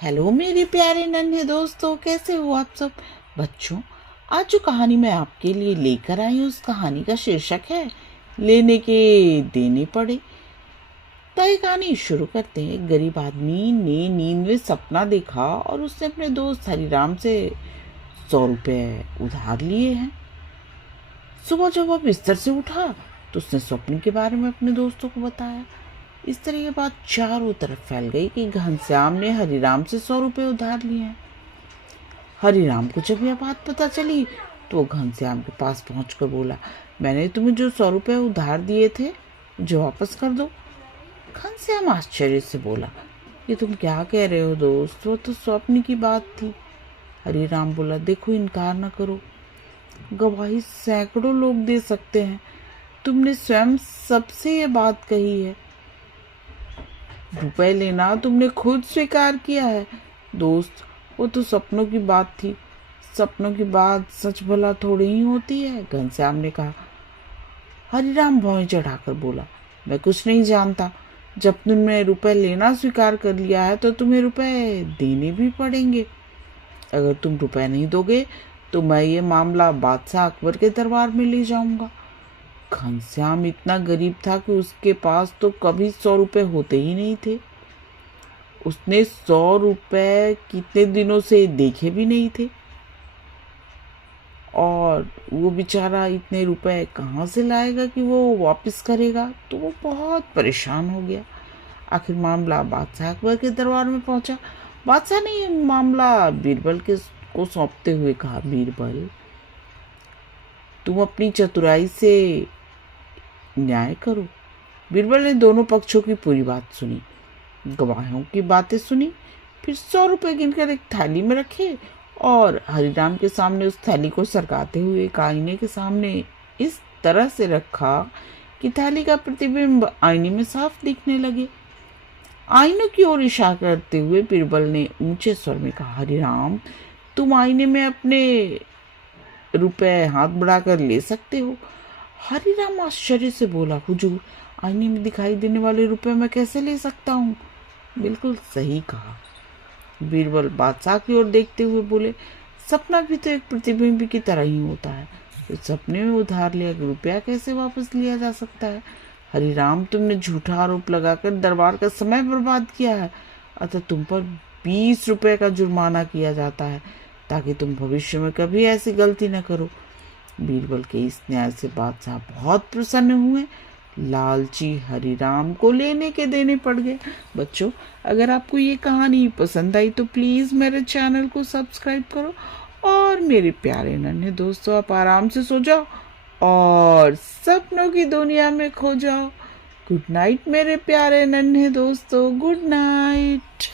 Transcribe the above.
Hello मेरे प्यारे नन्हे दोस्तों, कैसे हो आप सब। बच्चों, आज जो कहानी मैं आपके लिए लेकर आई हूँ उस कहानी का शीर्षक है लेने के देने पड़े। तो ये कहानी शुरू करते हैं। एक गरीब आदमी ने नींद में सपना देखा और उसने अपने दोस्त हरिराम से 100 रुपए उधार लिए हैं। सुबह जब वह बिस्तर से उठा तो उसने स्वप्न के बारे में अपने दोस्तों को बताया। इस तरह ये बात चारों तरफ फैल गई कि घनश्याम ने हरिराम से 100 रुपए उधार लिए हैं। हरिराम को जब यह बात पता चली तो वो घनश्याम के पास पहुंचकर बोला, मैंने तुम्हें जो 100 रुपए उधार दिए थे मुझे वापस कर दो। घनश्याम आश्चर्य से बोला, ये तुम क्या कह रहे हो दोस्त, वो तो स्वप्न की बात थी। हरिराम बोला, देखो इनकार न करो, गवाही सैकड़ों लोग दे सकते हैं। तुमने स्वयं सबसे ये बात कही है। रुपए लेना तुमने खुद स्वीकार किया है। दोस्त, वो तो सपनों की बात थी। सपनों की बात सच भला थोड़ी ही होती है, घनश्याम ने कहा। हरिराम भौं चढ़ाकर बोला, मैं कुछ नहीं जानता। जब तुमने रुपए लेना स्वीकार कर लिया है तो तुम्हें रुपए देने भी पड़ेंगे। अगर तुम रुपए नहीं दोगे तो मैं ये मामला बादशाह अकबर के दरबार में ले जाऊंगा। घनश्याम इतना गरीब था कि उसके पास तो कभी 100 रुपए होते ही नहीं थे। उसने 100 रुपए कितने दिनों से देखे भी नहीं थे और वो बेचारा इतने रुपए कहाँ से लाएगा कि वो वापस करेगा। तो वो बहुत परेशान हो गया। आखिर मामला बादशाह अकबर के दरबार में पहुंचा। बादशाह ने ये मामला बीरबल को सौंपते हुए कहा, बीरबल, तुम अपनी चतुराई से न्याय करो। बीरबल ने दोनों पक्षों की पूरी बात सुनी, गवाहों की बातें सुनी, फिर 100 रुपए गिनकर एक थाली में रखे और हरिराम के सामने उस थैली को सरकाते हुए एक आईने के सामने इस तरह से रखा कि थाली का प्रतिबिंब आईने में साफ दिखने लगे। आईनों की ओर इशारा करते हुए बीरबल ने ऊंचे स्वर में कहा, हरिराम, तुम आईने में अपने रुपए हाथ बढ़ाकर ले सकते हो। हरिराम आश्चर्य से बोला, हुजूर, आईने में दिखाई देने वाले रुपए मैं कैसे ले सकता हूँ। बिल्कुल सही कहा। बीरबल बादशाह की ओर देखते हुए बोले, सपना भी तो एक प्रतिबिंब की तरह ही होता है। तो सपने में उधार लिया रुपया कैसे वापस लिया जा सकता है। हरिराम, तुमने झूठा आरोप लगाकर दरबार का समय बर्बाद किया है, अतः तुम पर 20 रुपए का जुर्माना किया जाता है ताकि तुम भविष्य में कभी ऐसी गलती न करो। बीरबल के इस न्याय से बादशाह बहुत प्रसन्न हुए। लालची हरिराम को लेने के देने पड़ गए। बच्चों, अगर आपको ये कहानी पसंद आई तो प्लीज़ मेरे चैनल को सब्सक्राइब करो और मेरे प्यारे नन्हे दोस्तों, आप आराम से सो जाओ और सपनों की दुनिया में खो जाओ। गुड नाइट मेरे प्यारे नन्हे दोस्तों, गुड नाइट।